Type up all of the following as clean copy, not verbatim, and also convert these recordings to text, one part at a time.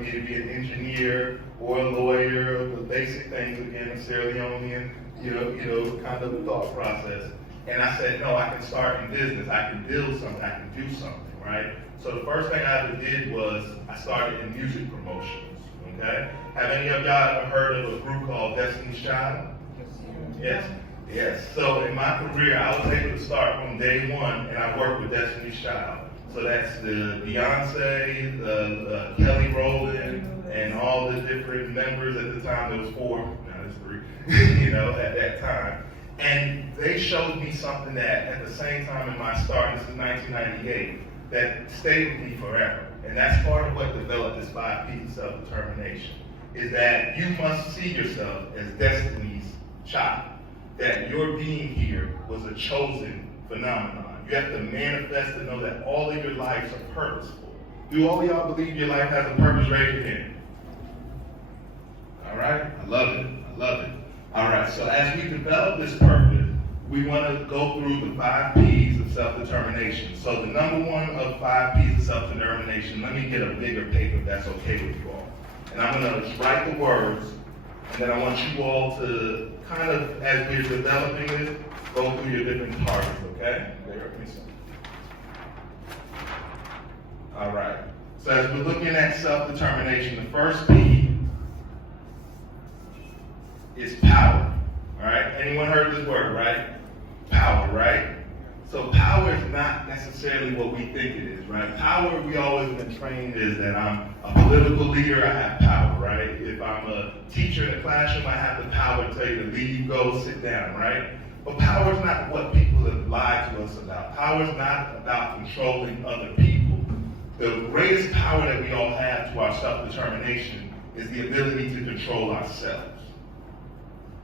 me to be an engineer or a lawyer, the basic things, again, a Sierra Leonean, kind of thought process. And I said, no, I can start in business. I can build something. I can do something, right? So the first thing I ever did was I started in music promotions, okay? Have any of y'all ever heard of a group called Destiny's Child? Yes. Yes. So in my career, I was able to start from day one, and I worked with Destiny's Child. So that's the Beyonce, the Kelly Rowland, and all the different members. At the time, there was 4, now there's 3, at that time. And they showed me something that, at the same time in my start, this is 1998, that stayed with me forever. And that's part of what developed this 5 P's of self-determination, is that you must see yourself as destiny's child, that your being here was a chosen phenomenon. You have to manifest to know that all of your lives are purposeful. Do all of y'all believe your life has a purpose? Raise your hand. All right, I love it, I love it. All right, so as we develop this purpose, we want to go through the 5 P's of self-determination. So the number 1 of 5 P's of self-determination, let me get a bigger paper if that's okay with you all. And I'm going to write the words, and then I want you all to kind of, as we're developing this, go through your different targets, okay? Bear with me some. All right. So as we're looking at self-determination, the first P is power. All right? Anyone heard this word, right? Power, right? So power is not necessarily what we think it is, right? Power, we always been trained is that I'm a political leader, I have power, right? If I'm a teacher in a classroom, I have the power to tell you to leave, go, sit down, right? But power is not what people have lied to us about. Power is not about controlling other people. The greatest power that we all have to our self-determination is the ability to control ourselves.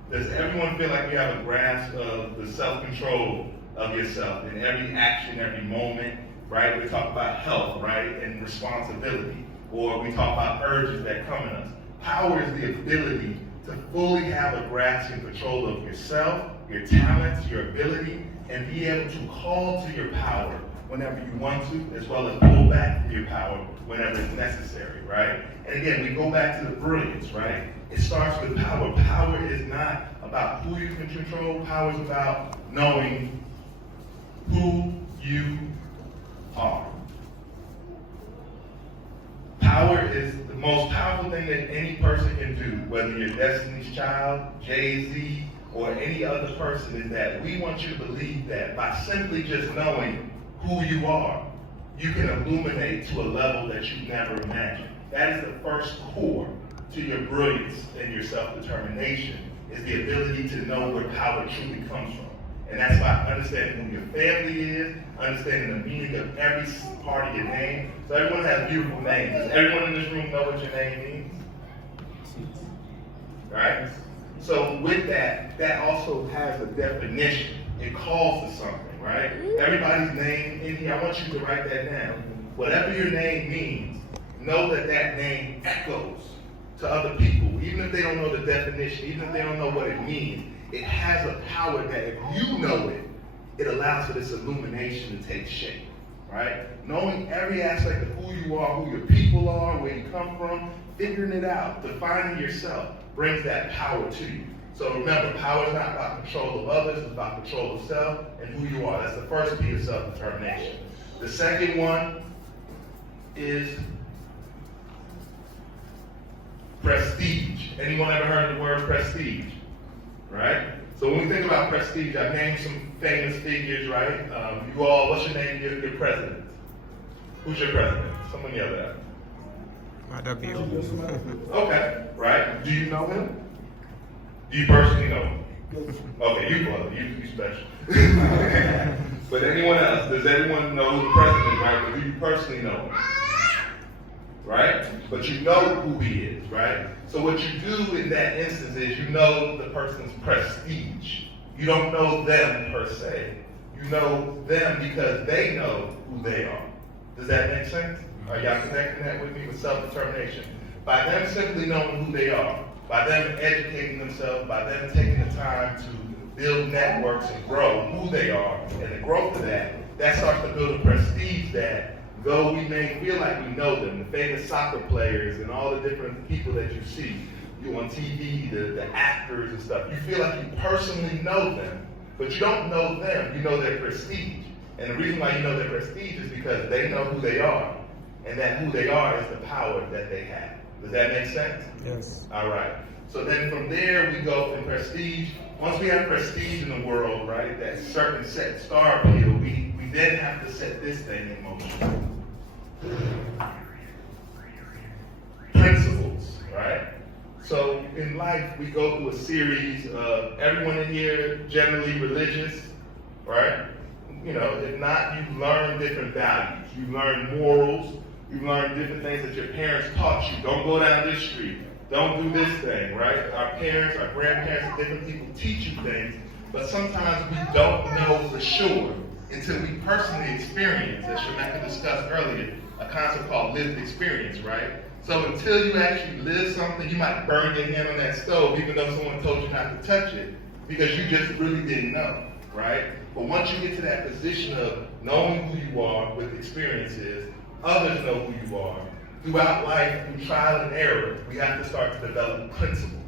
Does everyone feel like you have a grasp of the self-control of yourself in every action, every moment, right? We talk about health, right, and responsibility, or we talk about urges that come in us. Power is the ability to fully have a grasp and control of yourself, your talents, your ability, and be able to call to your power whenever you want to, as well as pull back from your power whenever it's necessary, right? And again, we go back to the brilliance, right? It starts with power. Power is not about who you can control. Power is about knowing who you are. Power is the most powerful thing that any person can do, whether you're Destiny's Child, Jay-Z, or any other person, is that we want you to believe that by simply just knowing who you are, you can illuminate to a level that you never imagined. That is the first core to your brilliance and your self-determination, is the ability to know where power truly comes from. And that's by understanding who your family is, understanding the meaning of every part of your name. So everyone has beautiful names. Does everyone in this room know what your name means? Right? So with that, that also has a definition. It calls to something, right? Everybody's name in here, I want you to write that down. Whatever your name means, know that that name echoes to other people, even if they don't know the definition, even if they don't know what it means. It has a power that if you know it, it allows for this illumination to take shape, right? Knowing every aspect of who you are, who your people are, where you come from, figuring it out, defining yourself, brings that power to you. So remember, power is not about control of others, it's about control of self and who you are. That's the first piece of self-determination. The second one is prestige. Anyone ever heard of the word prestige? Right? So when we think about prestige, I've named some famous figures, right? You all, what's your name? Your president. Who's your president? Someone yell that. Okay, right. Do you know him? Do you personally know him? Okay, you brother, you special. But anyone else, does anyone know who the president is, right? But do you personally know him? Right? But you know who he is, right? So what you do in that instance is you know the person's prestige. You don't know them per se. You know them because they know who they are. Does that make sense? Are y'all connecting that with me with self-determination? By them simply knowing who they are, by them educating themselves, by them taking the time to build networks and grow who they are, and the growth of that, that starts to build a prestige that though we may feel like we know them, the famous soccer players and all the different people that you see, you on TV, the actors and stuff, you feel like you personally know them, but you don't know them, you know their prestige. And the reason why you know their prestige is because they know who they are, and that who they are is the power that they have. Does that make sense? Yes. All right. So then from there we go from prestige. Once we have prestige in the world, right, that certain set star appeal, we then have to set this thing in motion. Principles, right? So in life, we go through a series of, everyone in here generally religious, right? You know, if not, you learn different values. You learn morals. You learn different things that your parents taught you. Don't go down this street. Don't do this thing, right? Our parents, our grandparents, different people teach you things, but sometimes we don't know for sure until we personally experience, as Shemeka discussed earlier, a concept called lived experience, right? So until you actually live something, you might burn your hand on that stove even though someone told you not to touch it because you just really didn't know, right? But once you get to that position of knowing who you are with experiences, others know who you are. Throughout life, through trial and error, we have to start to develop principles,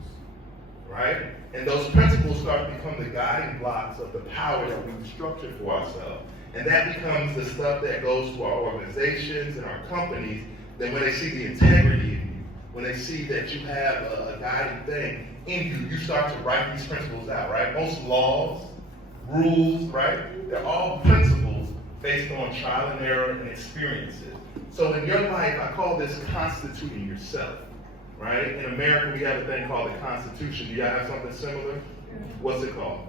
right? And those principles start to become the guiding blocks of the power that we've structured for ourselves. And that becomes the stuff that goes to our organizations and our companies, that when they see the integrity in you, when they see that you have a guiding thing in you, you start to write these principles out, right? Most laws, rules, right? They're all principles based on trial and error and experiences. So in your life, I call this constituting yourself, right? In America, we have a thing called the Constitution. Do y'all have something similar? What's it called?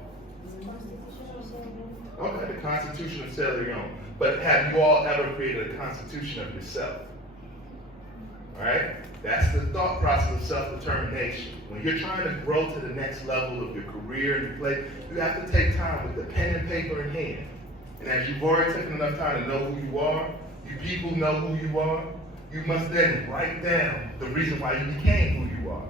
Okay, the Constitution of Sierra Leone. But have you all ever created a constitution of yourself? All right? That's the thought process of self-determination. When you're trying to grow to the next level of your career and your play, you have to take time with the pen and paper in hand. And as you've already taken enough time to know who you are, you people know who you are, you must then write down the reason why you became who you are.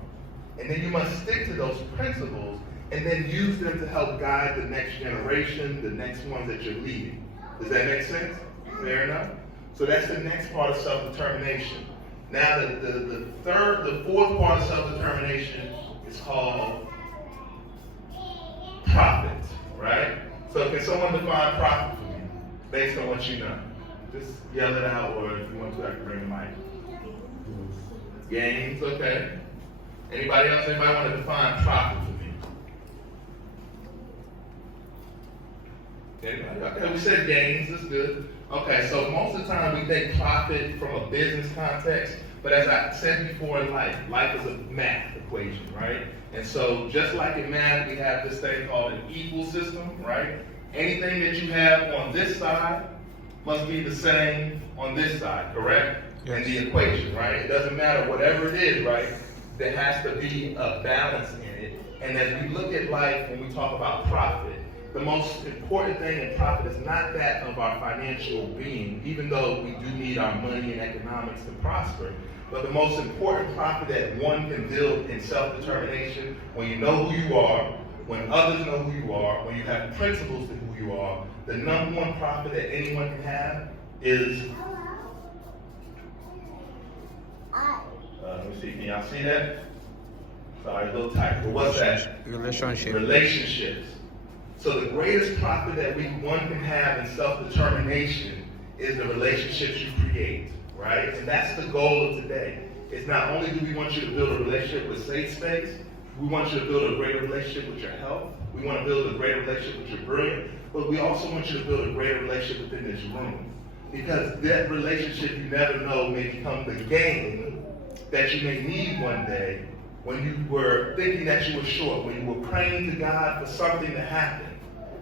And then you must stick to those principles and then use them to help guide the next generation, the next ones that you're leading. Does that make sense? Fair enough? So that's the next part of self-determination. Now the fourth part of self-determination is called profit, right? So can someone define profit for me based on what you know? Just yell it out, or if you want to, I can bring the mic. Gains, okay. Anybody else? Anybody want to define profit for me? Anybody? Okay, we said gains, that's good. Okay, so most of the time we think profit from a business context, but as I said before in life is a math equation, right? And so just like in math, we have this thing called an equal system, right? Anything that you have on this side must be the same on this side, correct? Yes. In the equation, right? It doesn't matter, whatever it is, right? There has to be a balance in it. And as we look at life, when we talk about profit, the most important thing in profit is not that of our financial being, even though we do need our money and economics to prosper. But the most important profit that one can build in self-determination, when you know who you are, when others know who you are, when you have principles to who you are, the number one profit that anyone can have is, let me see, can y'all see that? Sorry, a little tight, but what's that? Relationship. Relationships. So the greatest profit that one can have in self-determination is the relationships you create, right? And that's the goal of today. It's not only do we want you to build a relationship with Safe Space, we want you to build a greater relationship with your health, we want to build a greater relationship with your brilliance, but we also want you to build a greater relationship within this room. Because that relationship, you never know, may become the game that you may need one day when you were thinking that you were short, when you were praying to God for something to happen.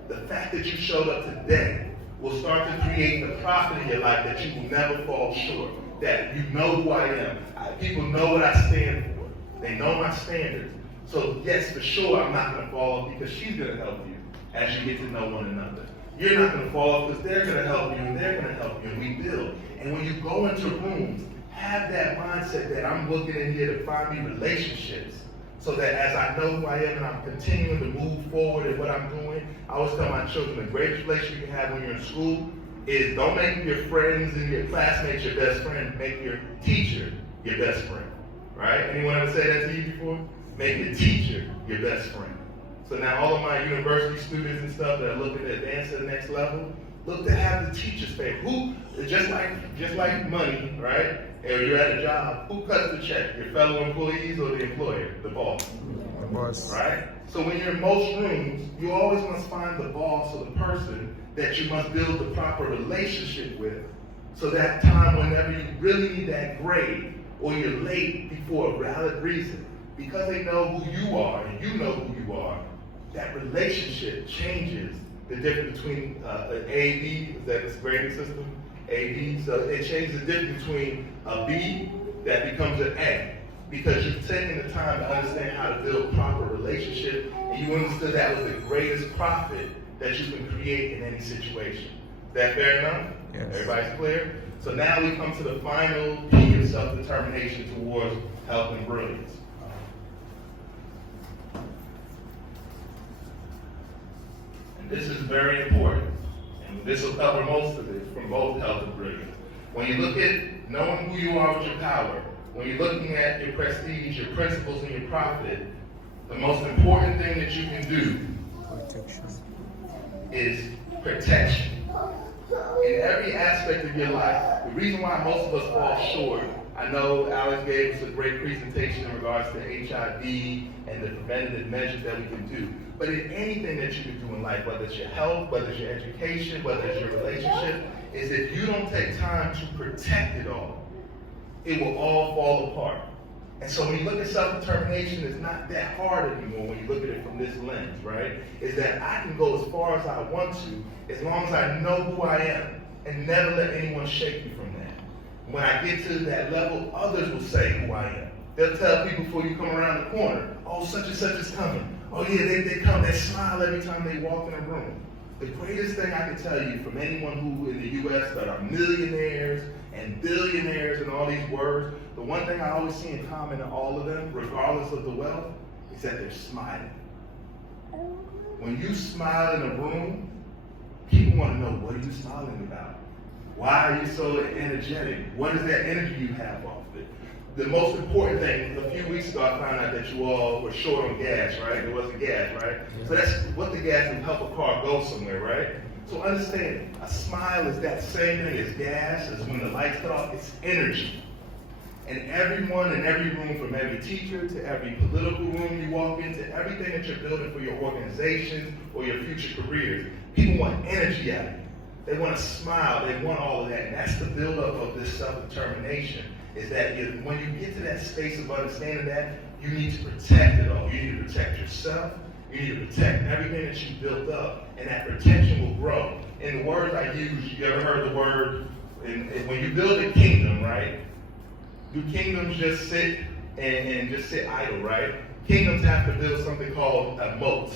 The fact that you showed up today will start to create the profit in your life that you will never fall short. That you know who I am. People know what I stand for. They know my standards. So yes, for sure, I'm not going to fall off because she's going to help you as you get to know one another. You're not going to fall off because they're going to help you and they're going to help you and we build. And when you go into rooms, have that mindset that I'm looking in here to find me relationships so that as I know who I am and I'm continuing to move forward in what I'm doing, I always tell my children the greatest relationship you can have when you're in school is don't make your friends and your classmates your best friend, make your teacher your best friend, right? Anyone ever say that to you before? Make your teacher your best friend. So now all of my university students and stuff that are looking to advance to the next level, look to have the teacher's favorite. Who, just like money, right? Or you're at a job, who cuts the check? Your fellow employees or the employer, the boss? The boss. Right? So when you're in most rooms, you always must find the boss or the person that you must build the proper relationship with. So that time whenever you really need that grade, or you're late before a valid reason, because they know who you are and you know who you are, that relationship changes the difference between A-B, is that this grading system? A-B, so it changes the difference between a B that becomes an A. Because you've taken the time to understand how to build proper relationship, and you understood that was the greatest profit that you can create in any situation. Is that fair enough? Yes. Everybody's clear? So now we come to the final P of self-determination towards health and brilliance. And this is very important. And this will cover most of it from both health and brilliance. When you look at knowing who you are with your power, when you're looking at your prestige, your principles, and your profit, the most important thing that you can do is protection. In every aspect of your life. The reason why most of us fall short, I know Alex gave us a great presentation in regards to HIV and the preventative measures that we can do. But in anything that you can do in life, whether it's your health, whether it's your education, whether it's your relationship, is if you don't take time to protect it all, it will all fall apart. And so when you look at self-determination, it's not that hard anymore when you look at it from this lens, right? Is that I can go as far as I want to, as long as I know who I am, and never let anyone shake me from that. When I get to that level, others will say who I am. They'll tell people before you come around the corner, oh, such and such is coming. Oh yeah, they come, they smile every time they walk in a room. The greatest thing I can tell you from anyone who in the U.S. that are millionaires and billionaires and all these words, the one thing I always see in common in all of them, regardless of the wealth, is that they're smiling. When you smile in a room, people want to know, what are you smiling about? Why are you so energetic? What is that energy you have off of it? The most important thing, a few weeks ago I found out that you all were short on gas, right? There wasn't gas, right? So that's what the gas can help a car go somewhere, right? So understand, a smile is that same thing as gas, as when the lights cut off, it's energy. And everyone in every room, from every teacher to every political room you walk into, everything that you're building for your organization or your future careers, people want energy out of you. They want to smile, they want all of that. And that's the buildup of this self-determination, is that when you get to that space of understanding that, you need to protect it all. You need to protect yourself, you need to protect everything that you built up, and that protection will grow. In the words I use, you ever heard the word, when you build a kingdom, right? Do kingdoms just sit and just sit idle, right? Kingdoms have to build something called a moat,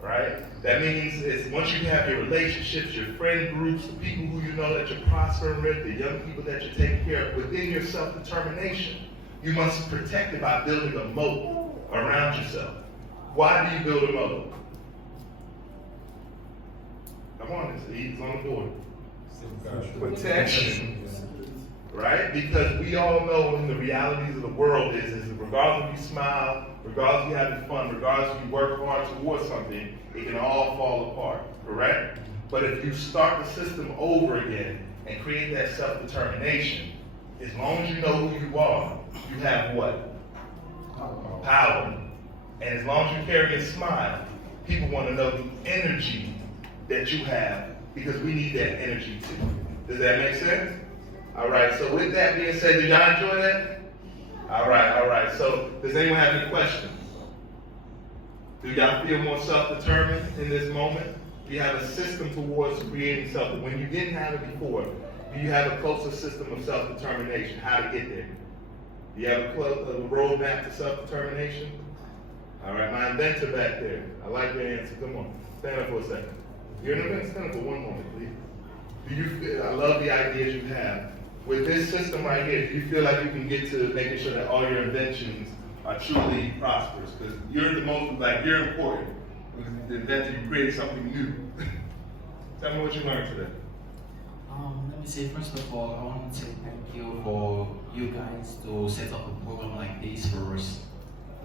right? That means it's once you have your relationships, your friend groups, the people who you know that you're prospering with, the young people that you're taking care of, within your self-determination, you must protect it by building a moat around yourself. Why do you build a moat? Come on, it's on the board. Protection. Right? Because we all know in the realities of the world is regardless if you smile, regardless if you're having fun, regardless if you work hard towards something, it can all fall apart, correct? But if you start the system over again and create that self-determination, as long as you know who you are, you have what? Power. And as long as you carry a smile, people want to know the energy that you have, because we need that energy too. Does that make sense? All right, so with that being said, did y'all enjoy that? All right. So does anyone have any questions? Do y'all feel more self-determined in this moment? Do you have a system towards creating something? When you didn't have it before, do you have a closer system of self-determination, how to get there? Do you have a roadmap to self-determination? All right, my inventor back there. I like your answer. Come on, stand up for a second. You're an inventor, stand up for one moment, please. Do you feel, I love the ideas you have. With this system right here, do you feel like you can get to making sure that all your inventions are truly prosperous? Because you're the most, you're important. Because the inventor, you created something new. Tell me what you learned today. Let me say, first of all, I want to say thank you for you guys to set up a program like this for us.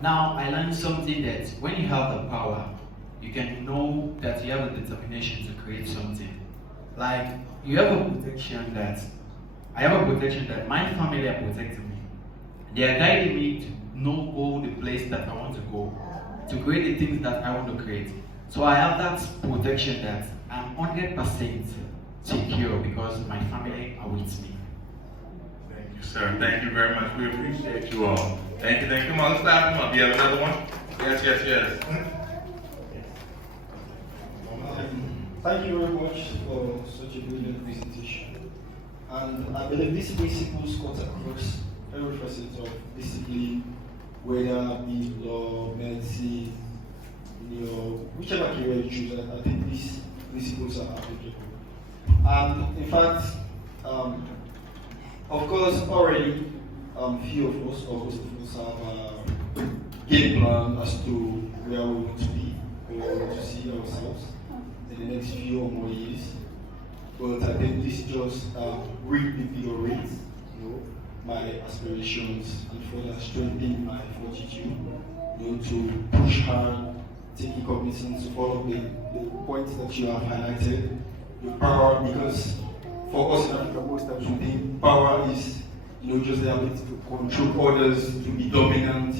Now, I learned something that when you have the power, you can know that you have the determination to create something. Like, you have a protection that, I have a protection that my family are protecting me. They are guiding me to know all the place that I want to go, to create the things that I want to create. So I have that protection that I'm 100% secure because my family are with me. Thank you, sir. Thank you very much. We appreciate you all. Thank you, thank you. Come on, let's stop him up. You have another one? Yes, yes, yes. Thank you very much for such a brilliant presentation. And I believe these principles cut across every facet of discipline, whether be law, medicine, whichever career you choose. I think these principles are applicable. And in fact, of course, already few of us, or most of us, have a game plan as to where we want to be, where we want to see ourselves in the next few or more years. But I think this just reinvigorates, my aspirations and further strengthen my fortitude, to push hard, taking cognizance of all of the points that you have highlighted. The power, because for us in Africa, most times we think power is, just the ability to control others, to be dominant,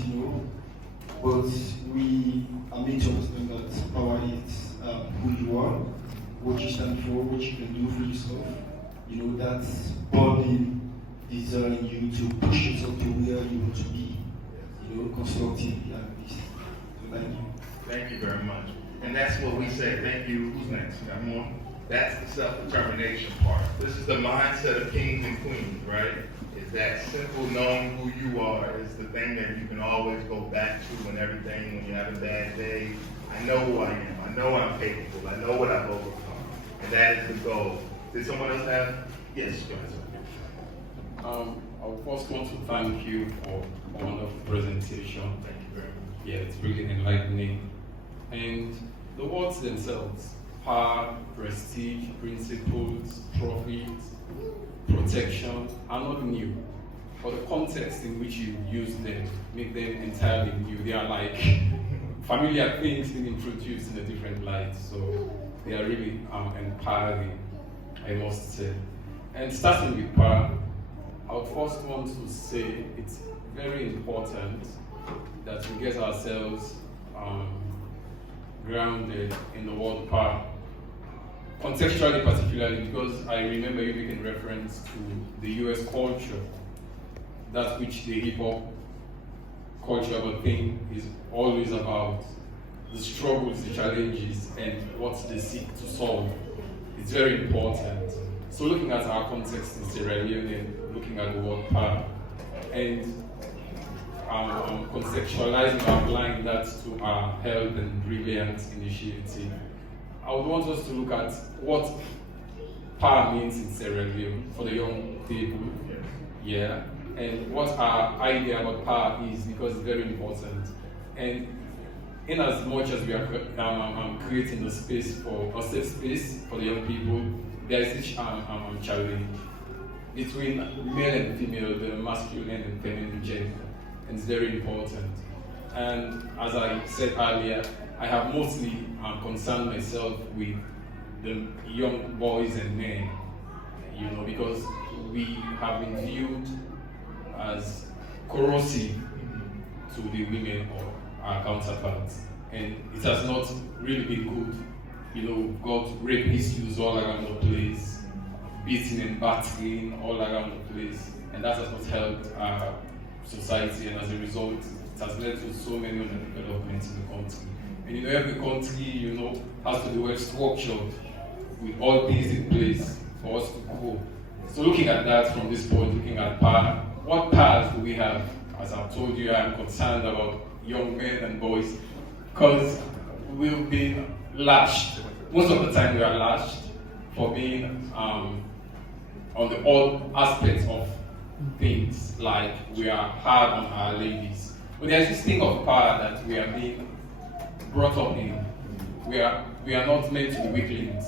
But we are made to understand that power is who you are, what you stand for, what you can do for yourself. That's burning desire in you to push yourself to where you want to be, constructively like this. So thank you. Thank you very much. And that's what we say. Thank you. Who's next? Got more? That's the self-determination part. This is the mindset of kings and queens, right? Is that simple knowing who you are is the thing that you can always go back to when when you have a bad day. I know who I am. I know I'm capable. I know what I've overcome. And that is the goal. Did someone else have? Yes, go ahead, sir. I would first want to thank you for a wonderful presentation. Thank you very much. Yeah, it's really enlightening. And the words themselves, power, prestige, principles, profit, protection, are not new. But the context in which you use them make them entirely new. They are like familiar things being introduced in a different light. So they are really empowering, I must say. And starting with power, I would first want to say it's very important that we get ourselves grounded in the word power. Contextually, particularly, because I remember you making reference to the US culture, that which the hip hop culture of a thing is always about the struggles, the challenges, and what they seek to solve. It's very important. So looking at our context in Sierra Leone, looking at the word power, and contextualizing, applying that to our health and brilliance initiative, I would want us to look at what power means in Sierra Leone for the young people, and what our idea about power is, because it's very important. And in as much as we are creating a space for a safe space for the young people, there is each challenge between male and female, the masculine and feminine gender, and it's very important. And as I said earlier, I have mostly concerned myself with the young boys and men, because we have been viewed as corrosive to the women or our counterparts, and it has not really been good. We've got rape issues all around the place, beating and battering all around the place, and that has not helped our society, and as a result, it has led to so many underdevelopments in the country. And every country, has to be well structured with all things in place for us to grow. So looking at that from this point, looking at power, what powers do we have? As I've told you, I'm concerned about young men and boys, because we've been lashed. Most of the time we are lashed for being on the odd aspects of things, like we are hard on our ladies. But there's this thing of power that we are being brought up in. We are not meant to be weaklings.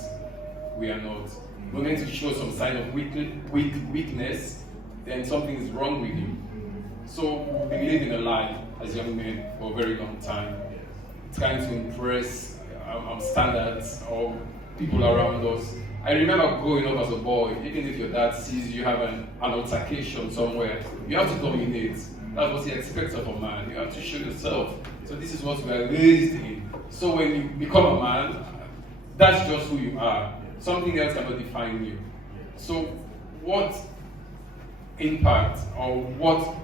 We are not. moment you show some sign of weakness, then something is wrong with you. So we've been living a lie as young men for a very long time, trying to impress standards or people around us. I remember growing up as a boy, even if your dad sees you have an altercation somewhere, you have to dominate. That's what he expects of a man. You have to show yourself. So this is what we are raised in. So when you become a man, that's just who you are. Something else cannot define you. So what impact or what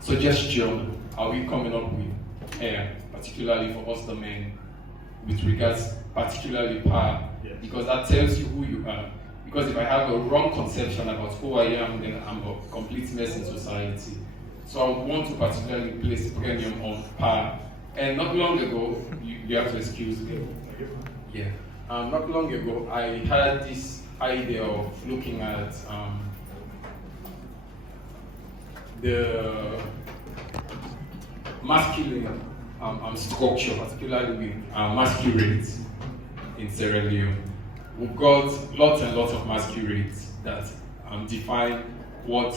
suggestion are we coming up with here, particularly for us the men, with regards particularly power? Because that tells you who you are. Because if I have a wrong conception about who I am, then I'm a complete mess in society. So I would want to particularly place premium on power. And not long ago, you have to excuse me. Yeah. Not long ago, I had this idea of looking at the masculine structure, particularly with masquerades in Sierra Leone. We've got lots and lots of masquerades that define what